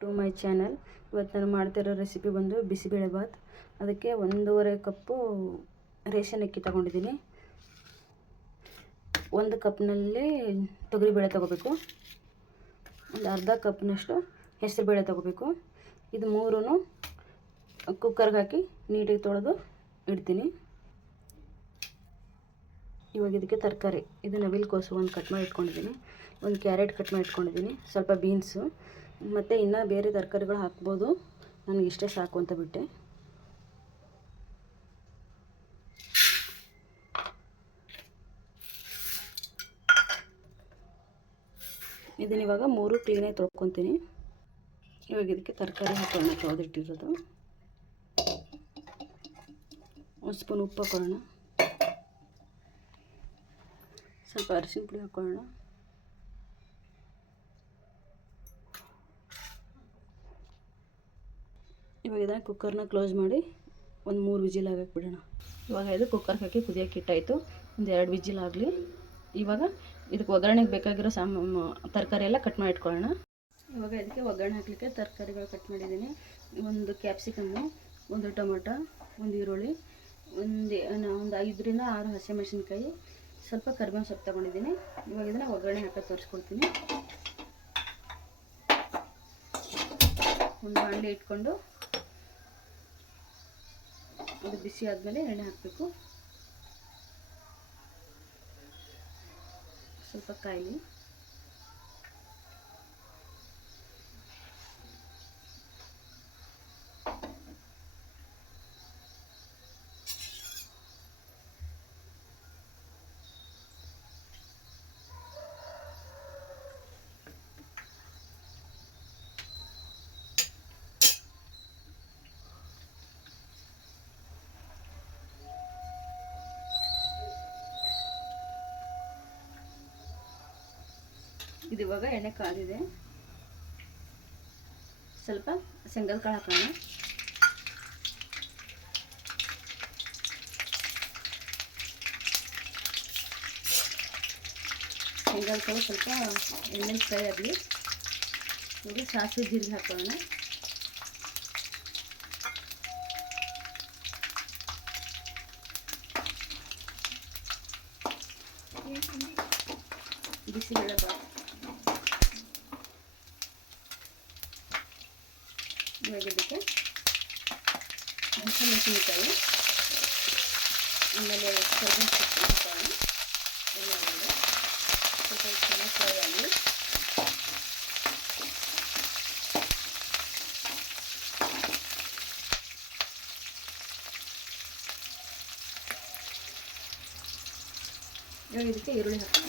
To my channel. ಇವತ್ತು ನಾನು ಮಾಡ್ತಿರೋ ರೆಸಿಪಿ ಬಂದು ಬಿಸಿಬೇಳೆ ಬಾತ್. ಅದಕ್ಕೆ 1.5 ಕಪ್ಪು ರೇಷನ್ ಅಕ್ಕಿ ತೊಗೊಂಡಿದ್ದೀನಿ. 1 ಕಪ್ನಲ್ಲಿ ತೊಗರಿಬೇಳೆ ತೊಗೋಬೇಕು. ಒಂದು ಅರ್ಧ ಕಪ್ನಷ್ಟು ಹೆಸರುಬೇಳೆ ತೊಗೋಬೇಕು. ಇದು ಮೂರೂ ಕುಕ್ಕರ್ಗೆ ಹಾಕಿ ನೀಟಾಗಿ ತೊಳೆದು ಇಡ್ತೀನಿ. ಇವಾಗ ಇದಕ್ಕೆ ತರಕಾರಿ, ಇದು ನವಿಲುಕೋಸು ಒಂದು ಕಟ್ ಮಾಡಿ ಇಟ್ಕೊಂಡಿದ್ದೀನಿ, ಒಂದು ಕ್ಯಾರೆಟ್ ಕಟ್ ಮಾಡಿ ಇಟ್ಕೊಂಡಿದ್ದೀನಿ, ಸ್ವಲ್ಪ ಬೀನ್ಸು, ಮತ್ತು ಇನ್ನೂ ಬೇರೆ ತರಕಾರಿಗಳು ಹಾಕ್ಬೋದು. ನನಗೆ ಇಷ್ಟೇ ಸಾಕು ಅಂತ ಬಿಟ್ಟೆ. ಇದನ್ನ ಇವಾಗ 3 ಕ್ಲೀನಾಗಿ ತೊಳ್ಕೊತೀನಿ. ಇವಾಗ ಇದಕ್ಕೆ ತರಕಾರಿ ಹಾಕೋಣ. ತೊಳೆದಿಟ್ಟಿರೋದು, ಒಂದು ಸ್ಪೂನ್ ಉಪ್ಪು ಹಾಕೊಳ್ಳೋಣ, ಸ್ವಲ್ಪ ಅರಿಶಿನ ಪುಡಿ ಹಾಕೊಳ್ಳೋಣ, ಇವಾಗ ಇದನ್ನು ಕುಕ್ಕರ್ನ ಕ್ಲೋಸ್ ಮಾಡಿ ಒಂದು 3 ವಿಜಿಲ್ ಆಗಕ್ಕೆ ಬಿಡೋಣ. ಇವಾಗ ಇದು ಕುಕ್ಕರ್ಗೆ ಹಾಕಿ ಕುದಿಯೋಕೆ ಇಟ್ಟಾಯಿತು. ಒಂದು 2 ವಿಜಿಲ್ ಆಗಲಿ. ಇವಾಗ ಇದಕ್ಕೆ ಒಗ್ಗರಣೆಗೆ ಬೇಕಾಗಿರೋ ತರಕಾರಿ ಎಲ್ಲ ಕಟ್ ಮಾಡಿ ಇಟ್ಕೊಳ್ಳೋಣ. ಇವಾಗ ಇದಕ್ಕೆ ಒಗ್ಗರಣೆ ಹಾಕಲಿಕ್ಕೆ ತರಕಾರಿಗಳು ಕಟ್ ಮಾಡಿದ್ದೀನಿ. ಒಂದು ಕ್ಯಾಪ್ಸಿಕಮ್ಮು, ಒಂದು ಟೊಮೊಟೊ, ಒಂದು ಈರುಳ್ಳಿ, ಒಂದು 5ರಿಂದ 6 ಹಸಿಮೆಣಸಿನ್ಕಾಯಿ, ಸ್ವಲ್ಪ ಕರಿಬೇವಿನ ಸೊಪ್ಪು ತೊಗೊಂಡಿದ್ದೀನಿ. ಇವಾಗ ಇದನ್ನು ಒಗ್ಗರಣೆ ಹಾಕಿ ತೋರಿಸ್ಕೊಡ್ತೀನಿ. ಒಂದು ಬಾಣಲೆ ಇಟ್ಕೊಂಡು ಅದು ಬಿಸಿ ಆದಮೇಲೆ ಎಣ್ಣೆ ಹಾಕಬೇಕು. ಸ್ವಲ್ಪ ಕಾಯಿಲಿ. ಇದು ಇವಾಗ ಎಣ್ಣೆ ಕಾದಿದೆ. ಸ್ವಲ್ಪ ಶೇಂಗದ ಕಾಳು ಹಾಕೋಣ. ಶೇಂಗದ ಕಾಳು ಸ್ವಲ್ಪ ಎಣ್ಣೆ ಫ್ರೈ ಆಗಲಿ. ನೋಡಿ, ಸಾಸಿವೆ ಜೀರಿಗೆ ಹಾಕೋಣ. ಬಿಸಿಬೇಳೆ ಬಾತ್. ಇವಾಗ ಇದಕ್ಕೆ ಹಸಿಮೆಣಸಿನಕಾಯಿ, ಆಮೇಲೆ ಕರಿಬೇವಿನ ಸೊಪ್ಪು ಹಾಕೋಣ. ಎಲ್ಲ ಸ್ವಲ್ಪ ಚೆನ್ನಾಗಿ ಫ್ರೈ ಆಗಲಿ. ಇವಾಗ ಇದಕ್ಕೆ ಈರುಳ್ಳಿ ಹಾಕೋಣ,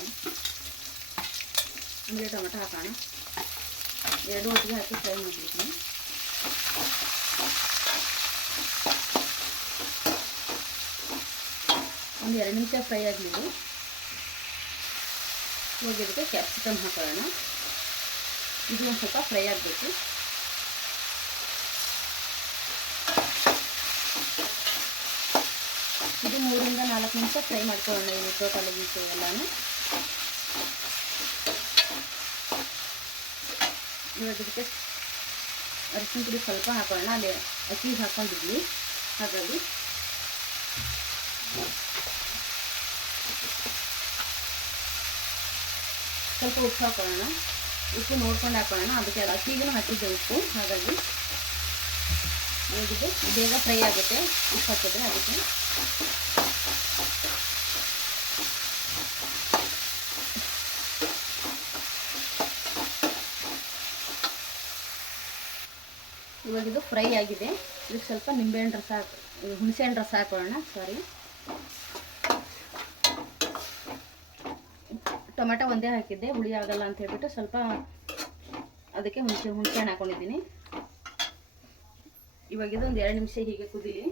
ಆಮೇಲೆ ಟೊಮೆಟೊ ಹಾಕೋಣ. 2 ಒಟ್ಟಿಗೆ ಹಾಕಿ ಫ್ರೈ ಮಾಡಿಬಿಡ್ತೀನಿ. ಒಂದು 2 ನಿಮಿಷ ಫ್ರೈ ಆಗಲಿದೆ. ಇವಾಗ ಇದಕ್ಕೆ ಕ್ಯಾಪ್ಸಿಕಮ್ ಹಾಕೊಳ್ಳೋಣ. ಇದು ಒಂದು ಸ್ವಲ್ಪ ಫ್ರೈ ಆಗಬೇಕು. ಇದು 3ರಿಂದ 4 ನಿಮಿಷ ಫ್ರೈ ಮಾಡ್ಕೊಳ್ಳೋಣ. ಇದು ಟೋಟಲ್ ಎಲ್ಲಾನು. ಇವಾಗ ಇದಕ್ಕೆ ಅರಿಶಿನ ಪುಡಿ ಸ್ವಲ್ಪ ಹಾಕೋಣ. ಅಲ್ಲಿ ಅಕ್ಕಿಗೆ ಹಾಕೊಂಡಿದ್ವಿ, ಹಾಗಾಗಿ ಸ್ವಲ್ಪ ಉಪ್ಪು ಹಾಕೊಳ್ಳೋಣ. ಉಪ್ಪು ನೋಡ್ಕೊಂಡು ಹಾಕೊಳ್ಳೋಣ. ಅದಕ್ಕೆ ಅಕ್ಕಿಗೂ ಹಾಕಿದ್ದೆ ಉಪ್ಪು, ಹಾಗಾಗಿ ಇದು ಬೇಗ ಫ್ರೈ ಆಗುತ್ತೆ ಉಪ್ಪು ಹಾಕಿದ್ರೆ. ಅದಕ್ಕೆ ಇವಾಗ ಇದು ಫ್ರೈ ಆಗಿದೆ. ಇದಕ್ಕೆ ಸ್ವಲ್ಪ ನಿಂಬೆಹಣ್ಣು ರಸ ಹುಣಸೆಹಣ್ಣು ರಸ ಹಾಕೊಳ್ಳೋಣ. ಟೊಮೆಟೊ ಒಂದೇ ಹಾಕಿದ್ದೆ, ಹುಳಿ ಆಗಲ್ಲ ಅಂತ ಹೇಳ್ಬಿಟ್ಟು ಸ್ವಲ್ಪ ಅದಕ್ಕೆ ಹುಣಸೆಹಣ್ಣು ಹಾಕೊಂಡಿದ್ದೀನಿ. ಇವಾಗ ಇದು ಒಂದು 2 ನಿಮಿಷ ಹೀಗೆ ಕುದೀಲಿ.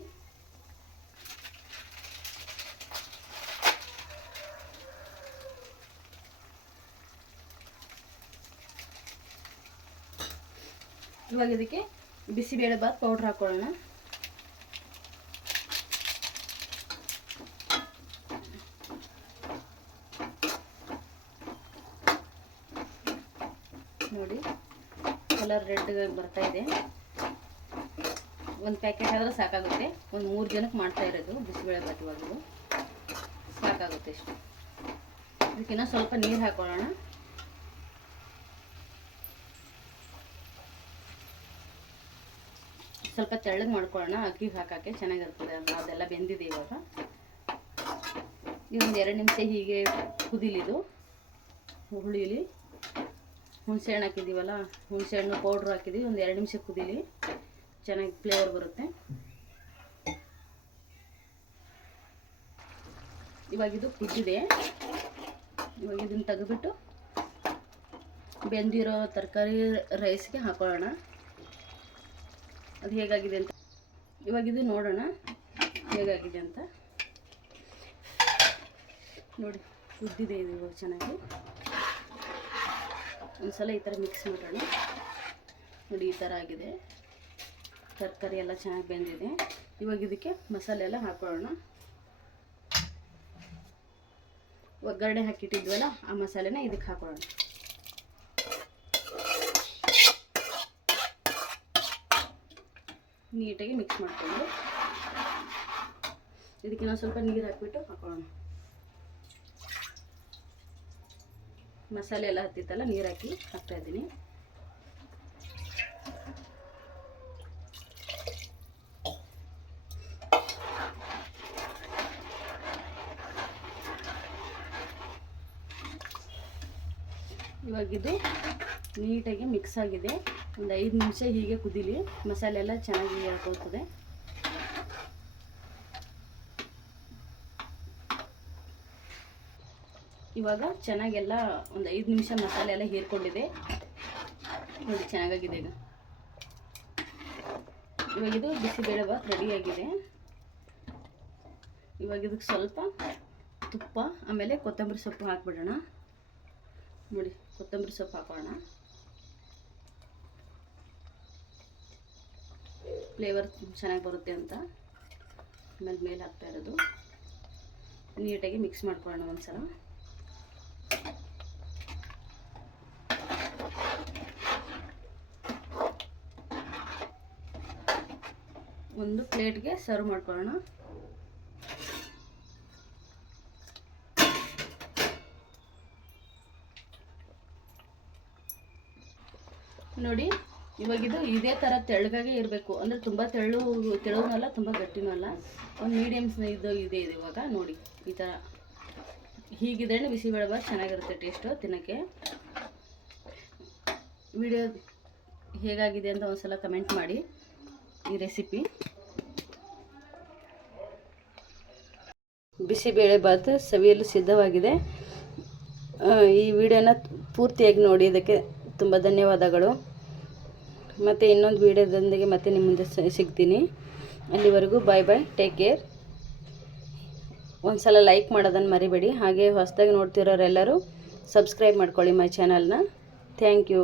ಇವಾಗ ಇದಕ್ಕೆ ಬಿಸಿಬೇಳೆ ಬಾತ್ ಪೌಡ್ರ್ ಹಾಕೊಳ್ಳೋಣ. ನೋಡಿ, ಕಲರ್ ರೆಡ್ ಬರ್ತಾ ಇದೆ. ಒಂದು ಪ್ಯಾಕೆಟ್ ಆದರೂ ಸಾಕಾಗುತ್ತೆ. ಒಂದು 3 ಜನಕ್ಕೆ ಮಾಡ್ತಾ ಇರೋದು ಬಿಸಿಬೇಳೆಬಾತ್. ಇವಾಗ ಸಾಕಾಗುತ್ತೆ ಇಷ್ಟು. ಇದಕ್ಕಿನ್ನ ಸ್ವಲ್ಪ ನೀರು ಹಾಕೊಳ್ಳೋಣ. ಸ್ವಲ್ಪ ತೆಳ್ಳಗೆ ಮಾಡ್ಕೊಳ್ಳೋಣ. ಅಕ್ಕಿಗೆ ಹಾಕೋಕ್ಕೆ ಚೆನ್ನಾಗಿರ್ತದೆ. ಅದೆಲ್ಲ ಬೆಂದಿದೆ. ಇವಾಗ ಇದೊಂದು 2 ನಿಮಿಷ ಹೀಗೆ ಕುದಿಲಿದು. ಹುಳಿಲಿ ಹುಣಸೆ ಹಣ್ಣು ಹಾಕಿದ್ದೀವಲ್ಲ, ಹುಣಸೆ ಹಣ್ಣು ಪೌಡ್ರ್ ಹಾಕಿದ್ದೀವಿ. ಒಂದು 2 ನಿಮಿಷ ಕುದೀಲಿ, ಚೆನ್ನಾಗಿ ಫ್ಲೇವರ್ ಬರುತ್ತೆ. ಇವಾಗ ಇದು ಕುದ್ದಿದೆ. ಇವಾಗ ಇದನ್ನು ತೆಗೆದುಬಿಟ್ಟು ಬೆಂದಿರೋ ತರಕಾರಿ ರೈಸ್ಗೆ ಹಾಕೊಳ್ಳೋಣ. ಅದು ಹೇಗಾಗಿದೆ ಅಂತ ಇವಾಗ ಇದು ನೋಡೋಣ ಹೇಗಾಗಿದೆ ಅಂತ. ನೋಡಿ ಕುದ್ದಿದೆ ಇದು ಇವಾಗ ಚೆನ್ನಾಗಿ. ಒಂದ್ಸಲ ಈ ಥರ ಮಿಕ್ಸ್ ಮಾಡೋಣ. ನೋಡಿ ಈ ಥರ ಆಗಿದೆ. ತರಕಾರಿ ಎಲ್ಲ ಚೆನ್ನಾಗಿ ಬೆಂದಿದೆ. ಇವಾಗ ಇದಕ್ಕೆ ಮಸಾಲೆ ಎಲ್ಲ ಹಾಕೊಳ್ಳೋಣ. ಒಗ್ಗರಣೆ ಹಾಕಿಟ್ಟಿದ್ವಲ್ಲ ಆ ಮಸಾಲೆನ ಇದಕ್ಕೆ ಹಾಕೊಳ್ಳೋಣ. ನೀಟಾಗಿ ಮಿಕ್ಸ್ ಮಾಡಿಕೊಂಡು ಇದಕ್ಕೆ ನಾವು ಸ್ವಲ್ಪ ನೀರು ಹಾಕಿಬಿಟ್ಟು ಹಾಕೊಳ್ಳೋಣ. ಮಸಾಲೆ ಎಲ್ಲ ಹತ್ತಿತ್ತಲ್ಲ, ನೀರು ಹಾಕಿ ಹಾಕ್ತಾ ಇದ್ದೀನಿ. ಇವಾಗಿದು ನೀಟಾಗಿ ಮಿಕ್ಸ್ ಆಗಿದೆ. ಒಂದು 5 ನಿಮಿಷ ಹೀಗೆ ಕುದೀಲಿ. ಮಸಾಲೆ ಎಲ್ಲ ಚೆನ್ನಾಗಿ ಹೇಳ್ಕೊಳ್ತದೆ. ಇವಾಗ ಚೆನ್ನಾಗೆಲ್ಲ ಒಂದು 5 ನಿಮಿಷ ಮಸಾಲೆ ಎಲ್ಲ ಹೀರ್ಕೊಂಡಿದೆ. ನೋಡಿ ಚೆನ್ನಾಗಾಗಿದೆ. ಇವಾಗ ಇದು ಬಿಸಿಬೇಳೆಬಾತ್ ರೆಡಿಯಾಗಿದೆ. ಇವಾಗ ಇದಕ್ಕೆ ಸ್ವಲ್ಪ ತುಪ್ಪ ಆಮೇಲೆ ಕೊತ್ತಂಬರಿ ಸೊಪ್ಪು ಹಾಕ್ಬಿಡೋಣ. ನೋಡಿ ಕೊತ್ತಂಬರಿ ಸೊಪ್ಪು ಹಾಕೋಣ. ಫ್ಲೇವರ್ ಚೆನ್ನಾಗಿ ಬರುತ್ತೆ ಅಂತ ಮೇಲೆ ಹಾಕ್ತಾ ಇರೋದು. ನೀಟಾಗಿ ಮಿಕ್ಸ್ ಮಾಡ್ಕೊಳ್ಳೋಣ ಒಂದ್ಸಲ. ಒಂದು ಪ್ಲೇಟ್ಗೆ ಸರ್ವ್ ಮಾಡ್ಕೊಳ್ಳೋಣ. ನೋಡಿ ಇವಾಗಿದು ಇದೇ ಥರ ತೆಳ್ಳಗಾಗೆ ಇರಬೇಕು. ಅಂದರೆ ತುಂಬ ತೆಳುವಲ್ಲ, ತುಂಬ ಗಟ್ಟಿನೂ ಅಲ್ಲ, ಒಂದು ಮೀಡಿಯಮ್ಸ್ ಇದು ಇದೆ. ಇವಾಗ ನೋಡಿ ಈ ಥರ ಹೀಗಿದ್ರೆ ಬಿಸಿಬೇಳೆಬಾತ್ ಚೆನ್ನಾಗಿರುತ್ತೆ ಟೇಸ್ಟು ತಿನ್ನೋಕ್ಕೆ. ವಿಡಿಯೋ ಹೇಗಾಗಿದೆ ಅಂತ ಒಂದ್ಸಲ ಕಮೆಂಟ್ ಮಾಡಿ. ಈ ರೆಸಿಪಿ ಬಿಸಿಬೇಳೆಬಾತ್ ಸವಿಯಲು ಸಿದ್ಧವಾಗಿದೆ. ಈ ವಿಡಿಯೋನ ಪೂರ್ತಿಯಾಗಿ ನೋಡಿ ಇದಕ್ಕೆ ತುಂಬ ಧನ್ಯವಾದಗಳು. ಮತ್ತು ಇನ್ನೊಂದು ವಿಡಿಯೋದೊಂದಿಗೆ ಮತ್ತೆ ನಿಮ್ಮ ಮುಂದೆ ಸಿಗ್ತೀನಿ. ಅಲ್ಲಿವರೆಗೂ ಬಾಯ್ ಬಾಯ್, ಟೇಕ್ ಕೇರ್. ಒಂದು ಸಲ ಲೈಕ್ ಮಾಡೋದನ್ನು ಮರಿಬೇಡಿ. ಹಾಗೆ ಹೊಸದಾಗಿ ನೋಡ್ತಿರೋರೆಲ್ಲರೂ ಸಬ್ಸ್ಕ್ರೈಬ್ ಮಾಡ್ಕೊಳ್ಳಿ ಮೈ ಚಾನಲ್ನ. Thank you.